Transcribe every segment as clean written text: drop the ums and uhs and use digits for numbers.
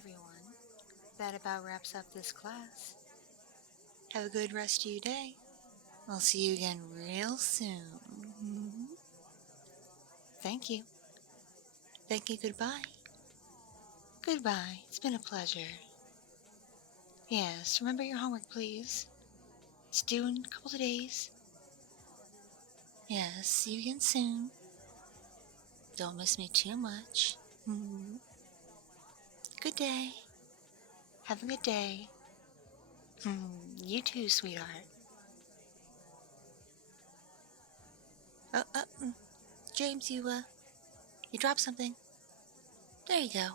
everyone. That about wraps up this class. Have a good rest of your day. I'll see you again real soon. Thank you. Thank you. Goodbye. Goodbye. It's been a pleasure. Yes, remember your homework, please. It's due in a couple of days. Yes, see you again soon. Don't miss me too much. Good day. Have a good day. You too, sweetheart. Oh, James, you dropped something. There you go.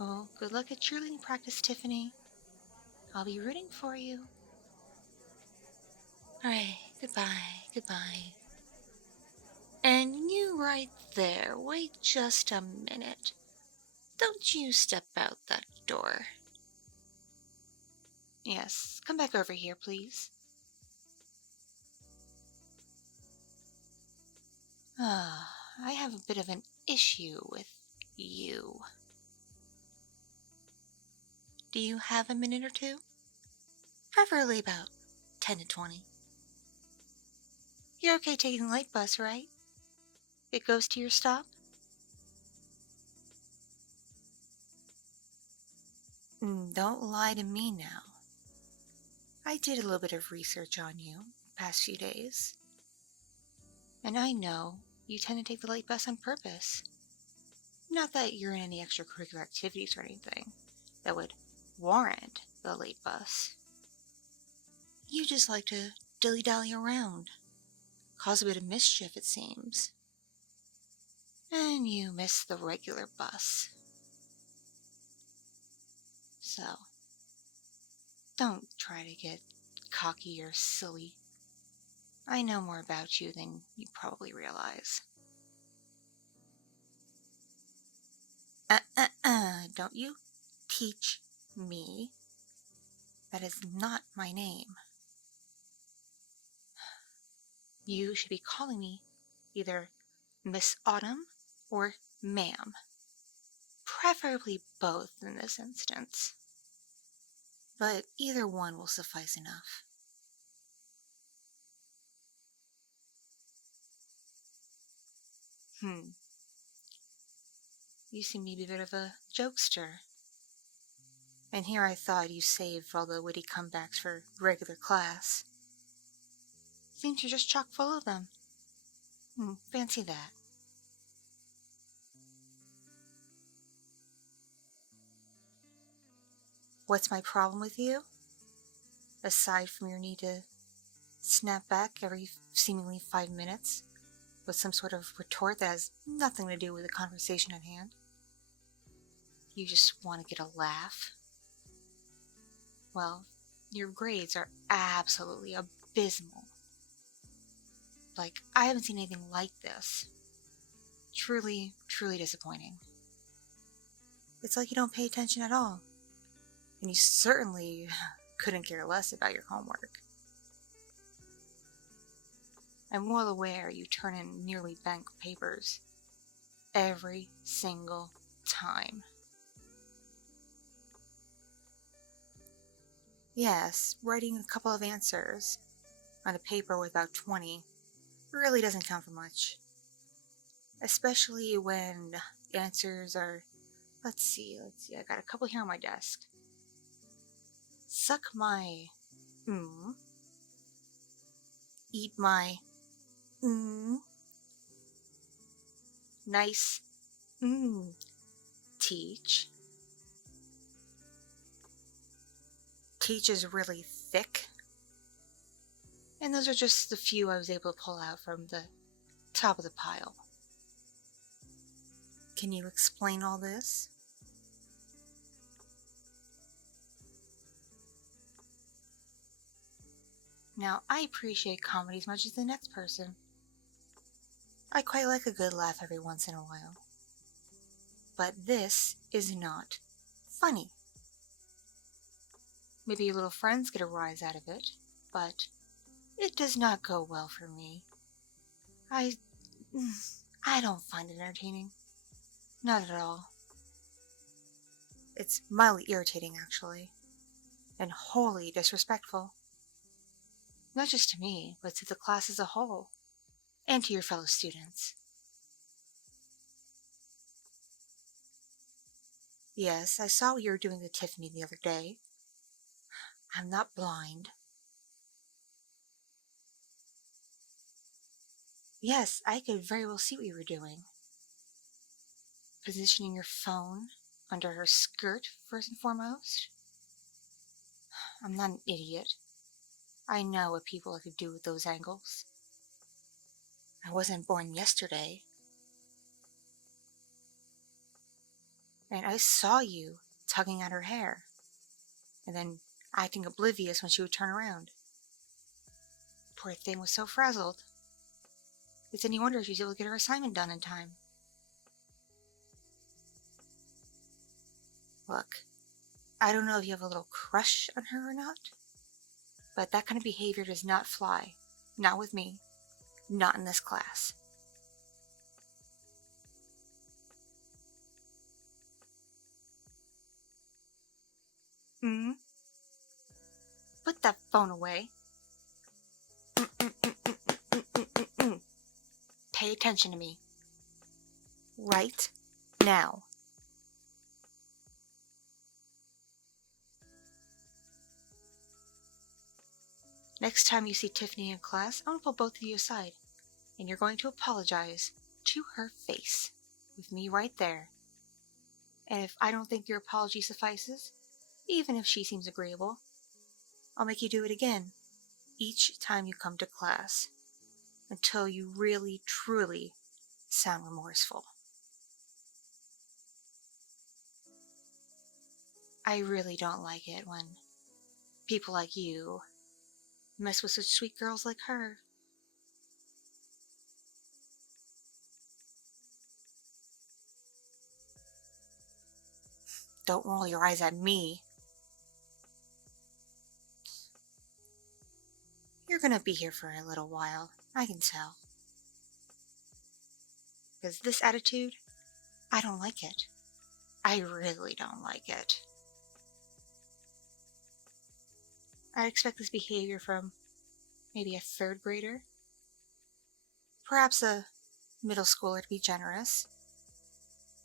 Well, good luck at cheerleading practice, Tiffany. I'll be rooting for you. Alright, goodbye. And you right there, wait just a minute. Don't you step out that door. Yes, come back over here, please. I have a bit of an issue with you. Do you have a minute or two? Preferably about 10 to 20. You're okay taking the light bus, right? It goes to your stop? Don't lie to me now. I did a little bit of research on you the past few days. And I know you tend to take the late bus on purpose. Not that you're in any extracurricular activities or anything that would warrant the late bus. You just like to dilly-dally around, cause a bit of mischief, it seems. And you miss the regular bus. So, don't try to get cocky or silly. I know more about you than you probably realize. Don't you teach me. That is not my name. You should be calling me either Miss Autumn or Ma'am. Preferably both in this instance. But either one will suffice enough. You seem to be a bit of a jokester. And here I thought you saved all the witty comebacks for regular class. Seems you're just chock full of them. Fancy that. What's my problem with you? Aside from your need to snap back every seemingly 5 minutes with some sort of retort that has nothing to do with the conversation at hand. You just want to get a laugh. Well, your grades are absolutely abysmal. Like, I haven't seen anything like this. Truly disappointing. It's like you don't pay attention at all. And you certainly couldn't care less about your homework. I'm well aware you turn in nearly blank papers every single time. Yes, writing a couple of answers on a paper with about 20 really doesn't count for much. Especially when answers are, let's see, I got a couple here on my desk. Suck my eat my nice teach is really thick. And those are just the few I was able to pull out from the top of the pile. Can you explain all this? Now, I appreciate comedy as much as the next person. I quite like a good laugh every once in a while. But this is not funny. Maybe your little friends get a rise out of it, but it does not go well for me. I don't find it entertaining. Not at all. It's mildly irritating, actually, and wholly disrespectful. Not just to me, but to the class as a whole, and to your fellow students. Yes, I saw what you were doing with Tiffany the other day. I'm not blind. Yes, I could very well see what you were doing. Positioning your phone under her skirt, first and foremost. I'm not an idiot. I know what people like to do with those angles. I wasn't born yesterday. And I saw you tugging at her hair, and then acting oblivious when she would turn around. Poor thing was so frazzled. It's any wonder she was able to get her assignment done in time. Look, I don't know if you have a little crush on her or not, but that kind of behavior does not fly. Not with me. Not in this class. Hmm? Put that phone away. Pay attention to me. Right now. Next time you see Tiffany in class, I'm going to pull both of you aside, and you're going to apologize to her face, with me right there. And if I don't think your apology suffices, even if she seems agreeable, I'll make you do it again, each time you come to class, until you really, truly sound remorseful. I really don't like it when people like you mess with such sweet girls like her. Don't roll your eyes at me. You're gonna be here for a little while, I can tell. Because this attitude, I don't like it. I really don't like it. I expect this behavior from maybe a third grader. Perhaps a middle schooler to be generous.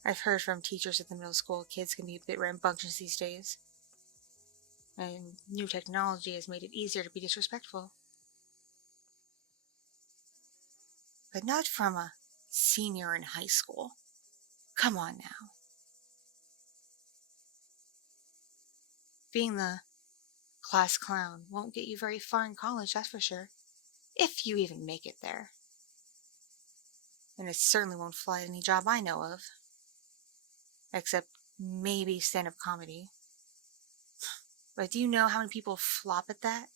I've heard from teachers at the middle school kids can be a bit rambunctious these days. And new technology has made it easier to be disrespectful. But not from a senior in high school. Come on now. Being the class clown won't get you very far in college, that's for sure. If you even make it there. And it certainly won't fly at any job I know of. Except maybe stand-up comedy. But do you know how many people flop at that?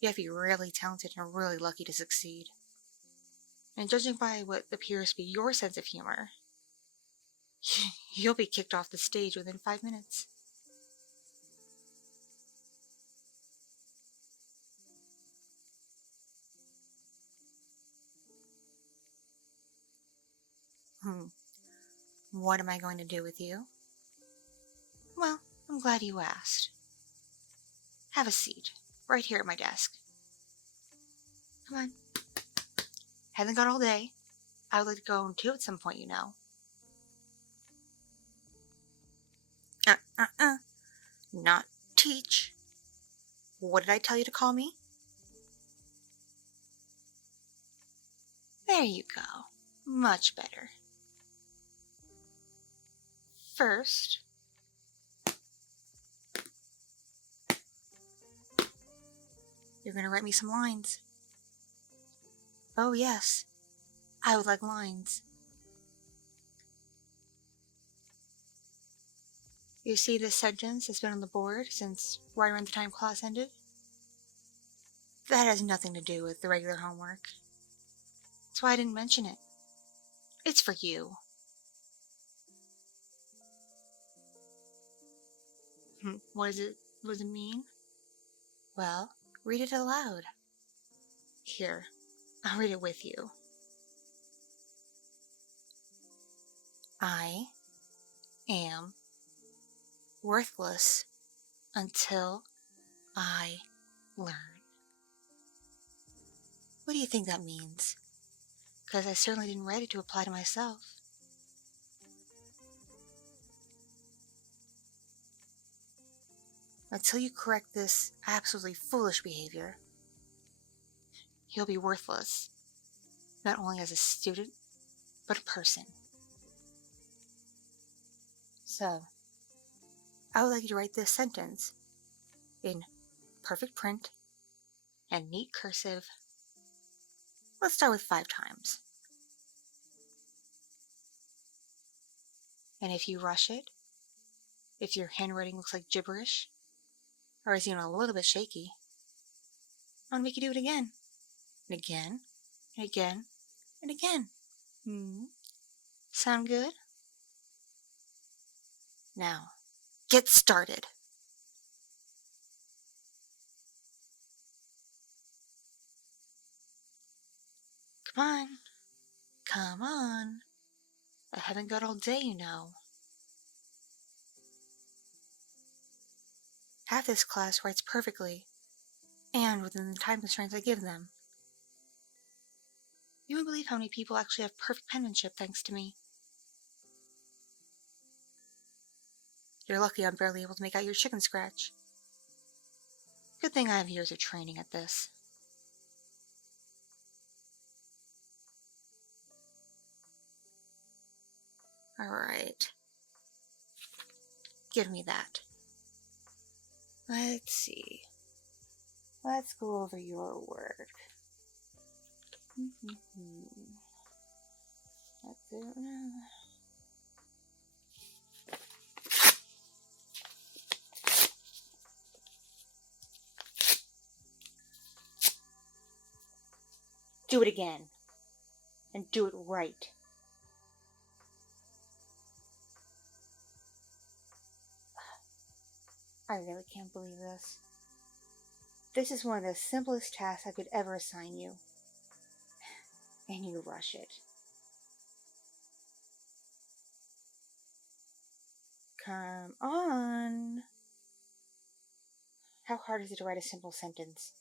You have to be really talented and really lucky to succeed. And judging by what appears to be your sense of humor, you'll be kicked off the stage within 5 minutes. What am I going to do with you? Well, I'm glad you asked. Have a seat, right here at my desk. Come on. Haven't got all day. I would like to go home too at some point, you know. Not teach. What did I tell you to call me? There you go. Much better. First, you're going to write me some lines. Oh, yes. I would like lines. You see this sentence has been on the board since right around the time class ended? That has nothing to do with the regular homework. That's why I didn't mention it. It's for you. What does it mean? Well, read it aloud. Here, I'll read it with you. I am worthless until I learn. What do you think that means? Because I certainly didn't write it to apply to myself. Until you correct this absolutely foolish behavior, you'll be worthless, not only as a student, but a person. So, I would like you to write this sentence in perfect print and neat cursive. Let's start with 5 times. And if you rush it, if your handwriting looks like gibberish, or is even a little bit shaky, I want to make you do it again, and again, and again, and again. Sound good? Now, get started. Come on. Come on. I haven't got all day, you know. Half this class writes perfectly, and within the time constraints I give them. You wouldn't believe how many people actually have perfect penmanship thanks to me. You're lucky I'm barely able to make out your chicken scratch. Good thing I have years of training at this. Alright. Give me that. Let's see. Let's go over your work. That's it. Do it again. And do it right. I really can't believe this. This is one of the simplest tasks I could ever assign you. And you rush it. Come on. How hard is it to write a simple sentence?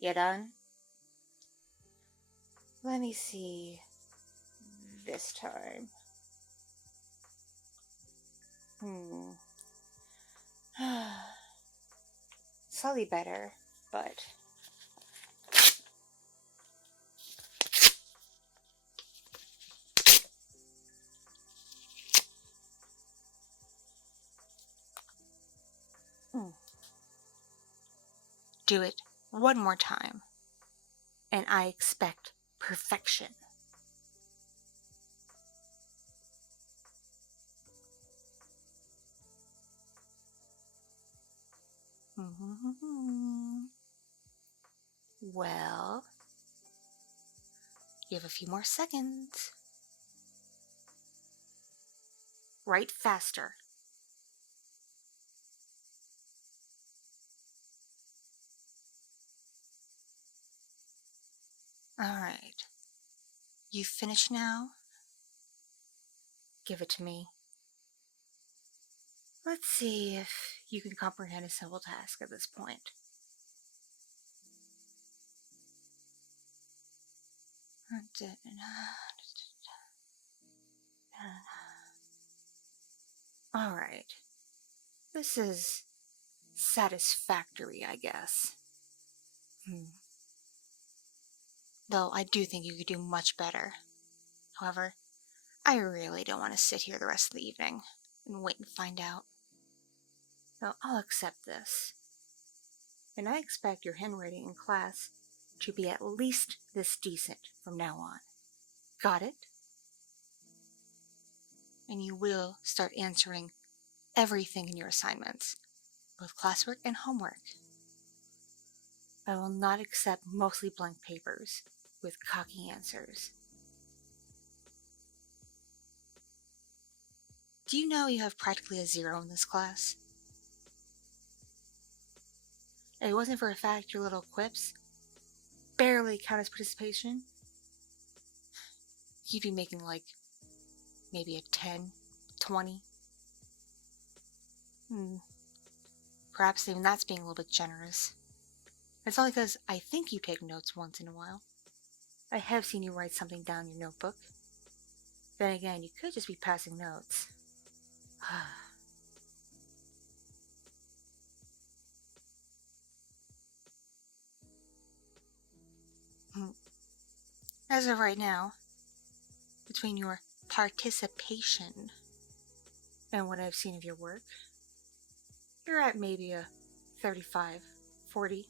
You done? Let me see. This time. Slightly better, but... Do it one more time, and I expect perfection. Well, you have a few more seconds. Write faster. Alright. You finished now? Give it to me. Let's see if you can comprehend a simple task at this point. Alright. This is satisfactory, I guess. Though I do think you could do much better. However, I really don't want to sit here the rest of the evening and wait and find out. So I'll accept this. And I expect your handwriting in class to be at least this decent from now on. Got it? And you will start answering everything in your assignments, both classwork and homework. I will not accept mostly blank papers with cocky answers. Do you know you have practically a 0 in this class? If it wasn't for the fact your little quips barely count as participation, you'd be making like maybe a 10, 20. Perhaps even that's being a little bit generous. It's only because I think you take notes once in a while. I have seen you write something down in your notebook. Then again, you could just be passing notes. As of right now, between your participation and what I've seen of your work, you're at maybe a 35, 40,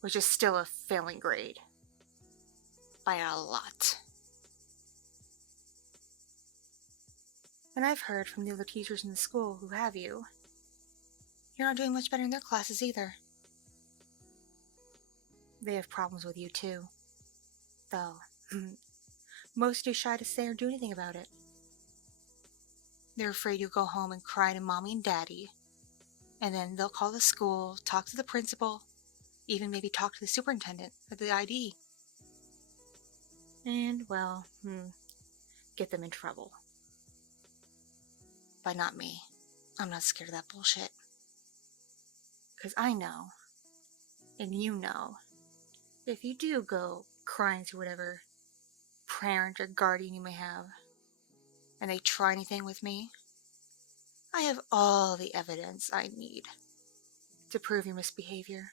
which is still a failing grade. By a lot. And I've heard from the other teachers in the school who have you, you're not doing much better in their classes either. They have problems with you too. Though, most are too shy to say or do anything about it. They're afraid you'll go home and cry to mommy and daddy, and then they'll call the school, talk to the principal, even maybe talk to the superintendent or the ID. And, well, get them in trouble. But not me. I'm not scared of that bullshit. Because I know, and you know, if you do go crying to whatever parent or guardian you may have, and they try anything with me, I have all the evidence I need to prove your misbehavior.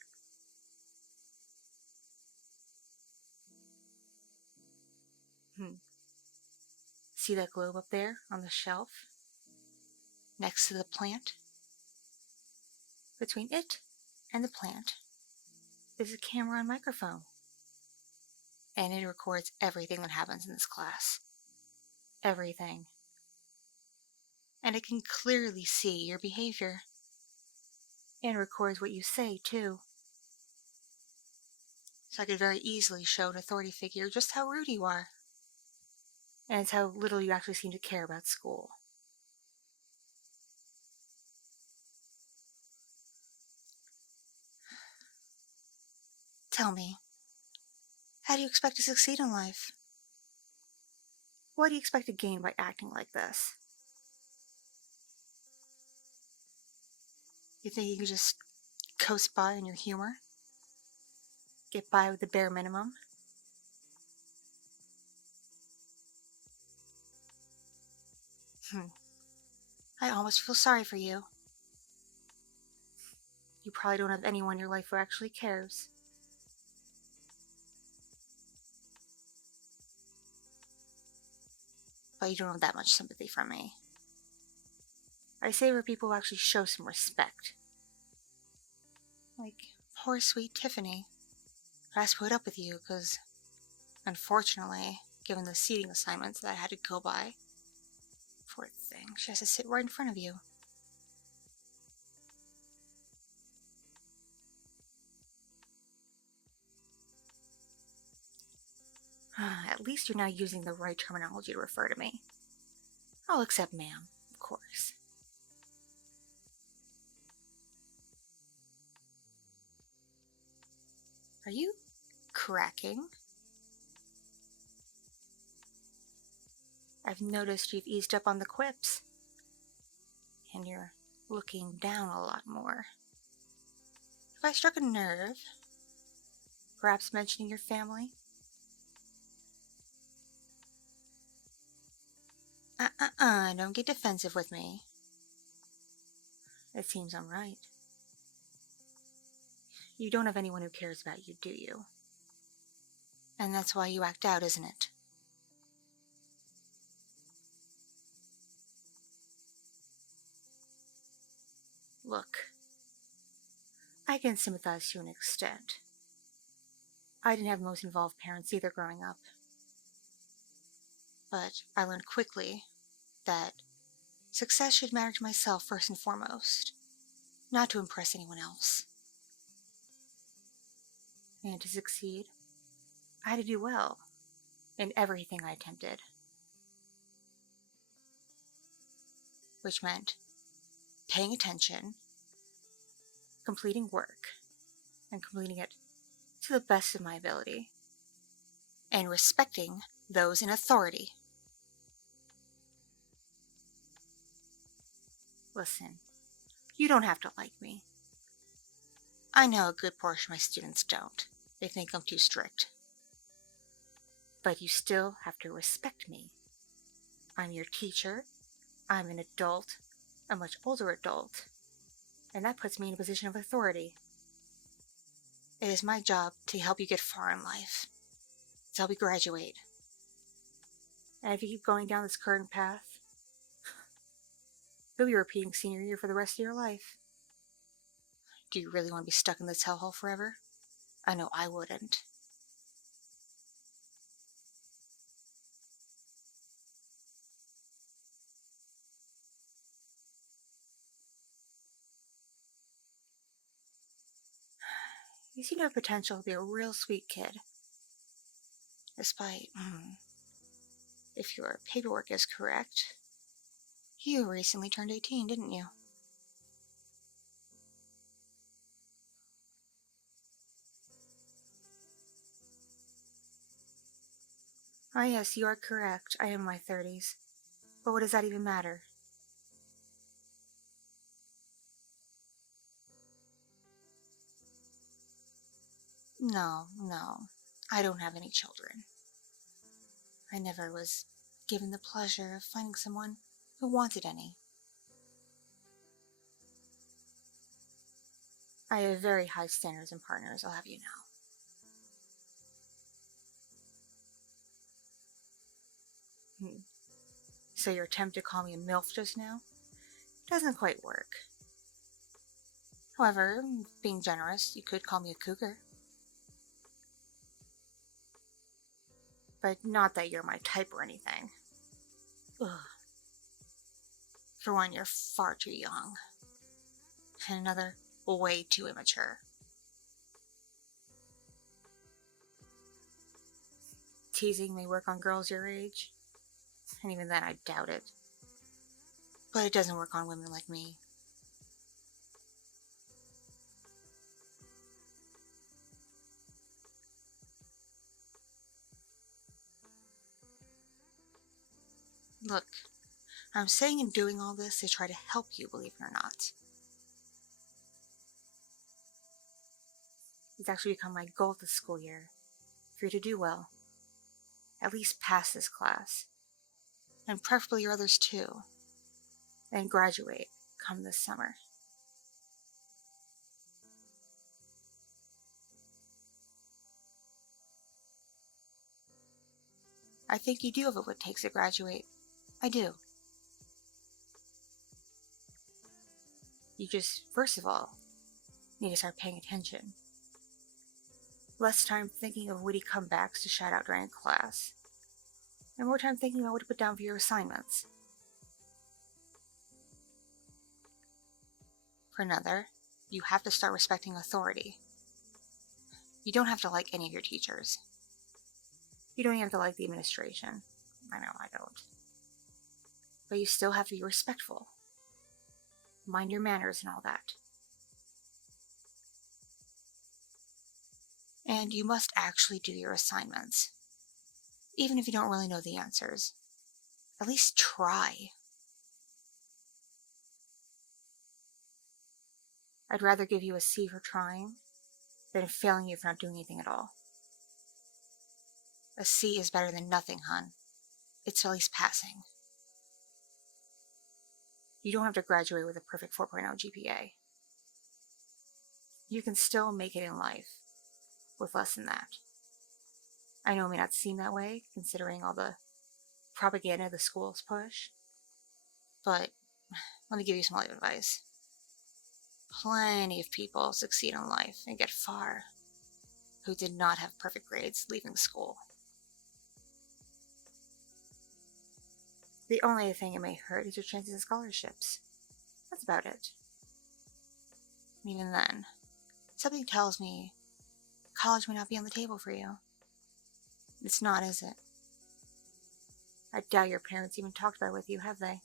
See that globe up there on the shelf? Next to the plant? Between it and the plant is a camera and microphone. And it records everything that happens in this class. Everything. And it can clearly see your behavior. And records what you say, too. So I could very easily show an authority figure just how rude you are. And it's how little you actually seem to care about school. Tell me, how do you expect to succeed in life? What do you expect to gain by acting like this? You think you could just coast by on your humor? Get by with the bare minimum? I almost feel sorry for you. You probably don't have anyone in your life who actually cares. But you don't have that much sympathy from me. I savor people who actually show some respect. Like poor sweet Tiffany, who has to put up with you because, unfortunately, given the seating assignments that I had to go by, poor thing, she has to sit right in front of you. At least you're now using the right terminology to refer to me. I'll accept ma'am, of course. Are you cracking? I've noticed you've eased up on the quips. And you're looking down a lot more. Have I struck a nerve? Perhaps mentioning your family? Don't get defensive with me. It seems I'm right. You don't have anyone who cares about you, do you? And that's why you act out, isn't it? Look, I can sympathize to an extent. I didn't have the most involved parents either growing up. But I learned quickly that success should matter to myself first and foremost, not to impress anyone else. And to succeed, I had to do well in everything I attempted. Which meant paying attention, completing work and completing it to the best of my ability, and respecting those in authority. Listen, you don't have to like me. I know a good portion of my students don't. They think I'm too strict. But you still have to respect me. I'm your teacher. I'm an adult, a much older adult, and that puts me in a position of authority. It is my job to help you get far in life, to help you graduate. And if you keep going down this current path, you'll be repeating senior year for the rest of your life. Do you really want to be stuck in this hellhole forever? I know I wouldn't. You seem to have potential to be a real sweet kid. Despite, if your paperwork is correct, you recently turned 18, didn't you? Ah yes, you are correct. I am in my 30s. But what does that even matter? No. I don't have any children. I never was given the pleasure of finding someone who wanted any. I have very high standards in partners, I'll have you know. So your attempt to call me a MILF just now doesn't quite work. However, being generous, you could call me a cougar. But not that you're my type or anything. Ugh. For one, you're far too young. And another, way too immature. Teasing may work on girls your age, and even then I doubt it. But it doesn't work on women like me. Look, I'm saying and doing all this to try to help you, believe it or not. It's actually become my goal this school year, for you to do well. At least pass this class. And preferably your others too. And graduate come this summer. I think you do have what it takes to graduate. I do. You just, first of all, need to start paying attention. Less time thinking of witty comebacks to shout out during class, and more time thinking about what to put down for your assignments. For another, you have to start respecting authority. You don't have to like any of your teachers. You don't even have to like the administration. I know, I don't. But you still have to be respectful. Mind your manners and all that. And you must actually do your assignments. Even if you don't really know the answers. At least try. I'd rather give you a C for trying than failing you for not doing anything at all. A C is better than nothing, hon. It's at least passing. You don't have to graduate with a perfect 4.0 GPA. You can still make it in life with less than that. I know it may not seem that way, considering all the propaganda the schools push, but let me give you some life advice. Plenty of people succeed in life and get far who did not have perfect grades leaving school. The only thing it may hurt is your chances of scholarships. That's about it. And even then, something tells me college may not be on the table for you. It's not, is it? I doubt your parents even talked about it with you, have they?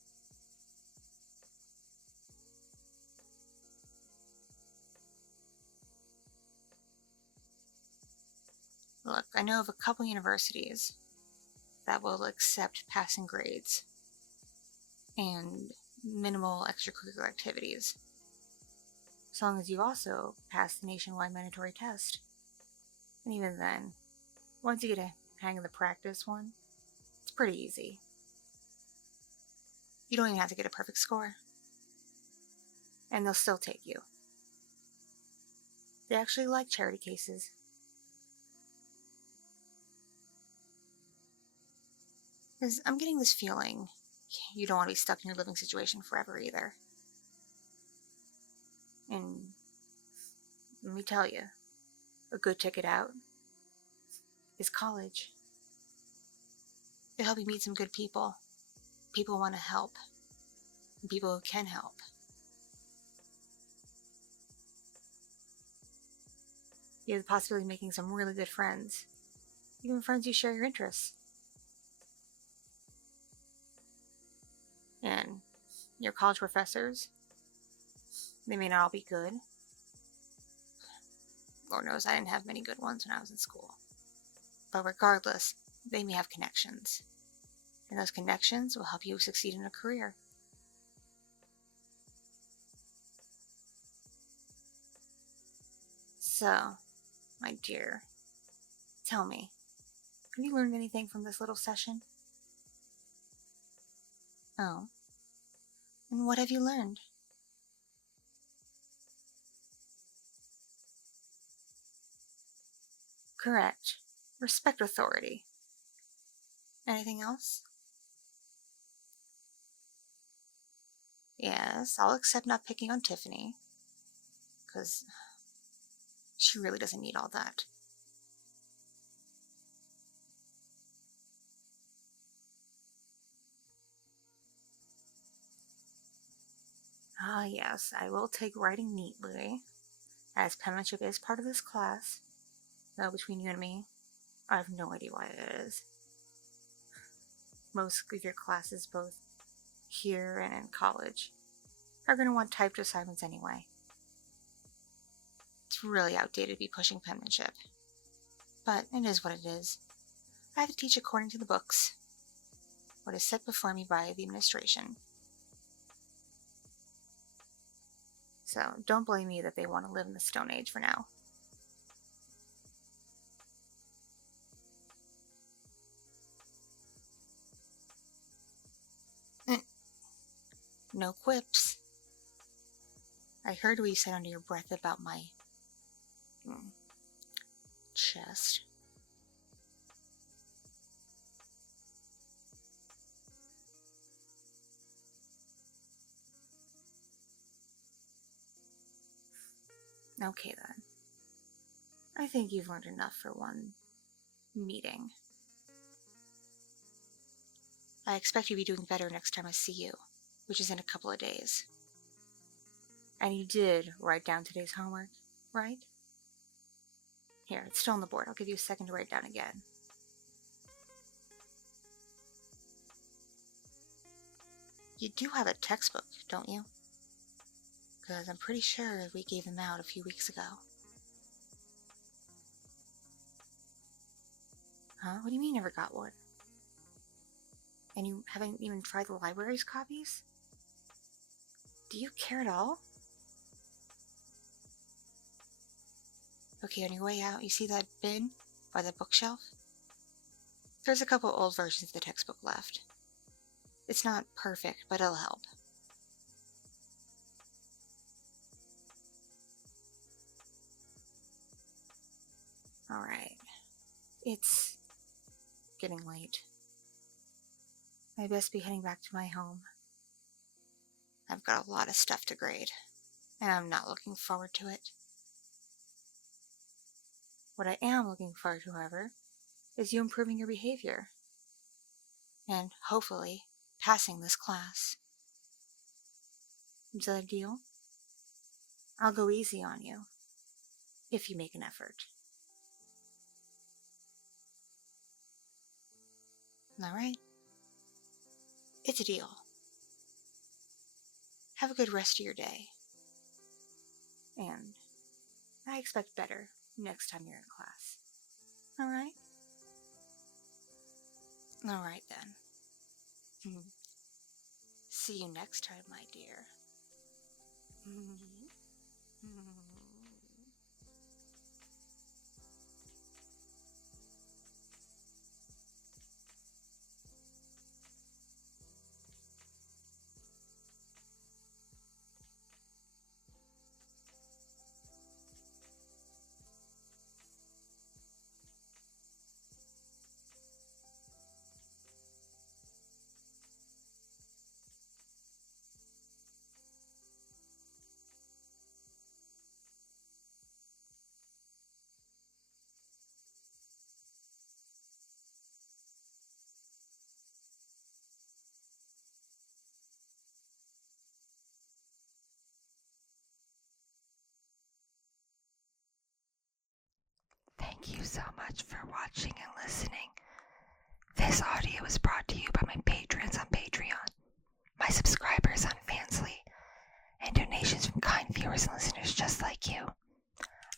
Look, I know of a couple universities that will accept passing grades and minimal extracurricular activities, as long as you also pass the nationwide mandatory test. And even then, once you get a hang of the practice one, it's pretty easy. You don't even have to get a perfect score. And they'll still take you. They actually like charity cases. Because I'm getting this feeling you don't want to be stuck in your living situation forever either. And let me tell you, a good ticket out is college. It'll help you meet some good people. People who want to help. And people who can help. You have the possibility of making some really good friends. Even friends who share your interests. And your college professors, they may not all be good. Lord knows I didn't have many good ones when I was in school. But regardless, they may have connections. And those connections will help you succeed in a career. So, my dear, tell me, have you learned anything from this little session? Oh. And what have you learned? Correct. Respect authority. Anything else? Yes, I'll accept not picking on Tiffany. Because she really doesn't need all that. Ah, yes, I will take writing neatly, as penmanship is part of this class. Though between you and me, I have no idea why it is. Most of your classes, both here and in college, are going to want typed assignments anyway. It's really outdated to be pushing penmanship. But it is what it is. I have to teach according to the books. What is set before me by the administration. So don't blame me that they want to live in the Stone Age for now. No quips. I heard what you said under your breath about my chest. Okay then. I think you've learned enough for one meeting. I expect you to be doing better next time I see you, which is in a couple of days. And you did write down today's homework, right? Here, it's still on the board. I'll give you a second to write it down again. You do have a textbook, don't you? Because I'm pretty sure we gave them out a few weeks ago. Huh? What do you mean you never got one? And you haven't even tried the library's copies? Do you care at all? Okay, on your way out, you see that bin by the bookshelf? There's a couple old versions of the textbook left. It's not perfect, but it'll help. Alright. It's getting late. I best be heading back to my home. I've got a lot of stuff to grade, and I'm not looking forward to it. What I am looking forward to, however, is you improving your behavior. And hopefully, passing this class. Is that a deal? I'll go easy on you, if you make an effort. Alright? It's a deal. Have a good rest of your day. And I expect better next time you're in class. Alright? Alright then. See you next time, my dear. Thank you so much for watching and listening. This audio is brought to you by my patrons on Patreon, my subscribers on Fansly, and donations from kind viewers and listeners just like you.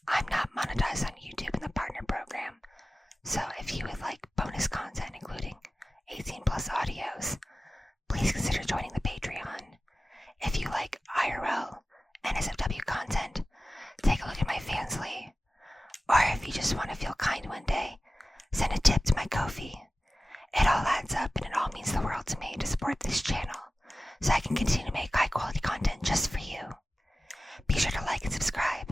I'm not monetized on YouTube in the partner program, so if you would like bonus content including 18 plus audios, please consider joining the Patreon. If you like IRL and SFW content, take a look at my Fansly. Or if you just want to feel kind one day, send a tip to my Ko-fi. It all adds up and it all means the world to me to support this channel, so I can continue to make high quality content just for you. Be sure to like and subscribe,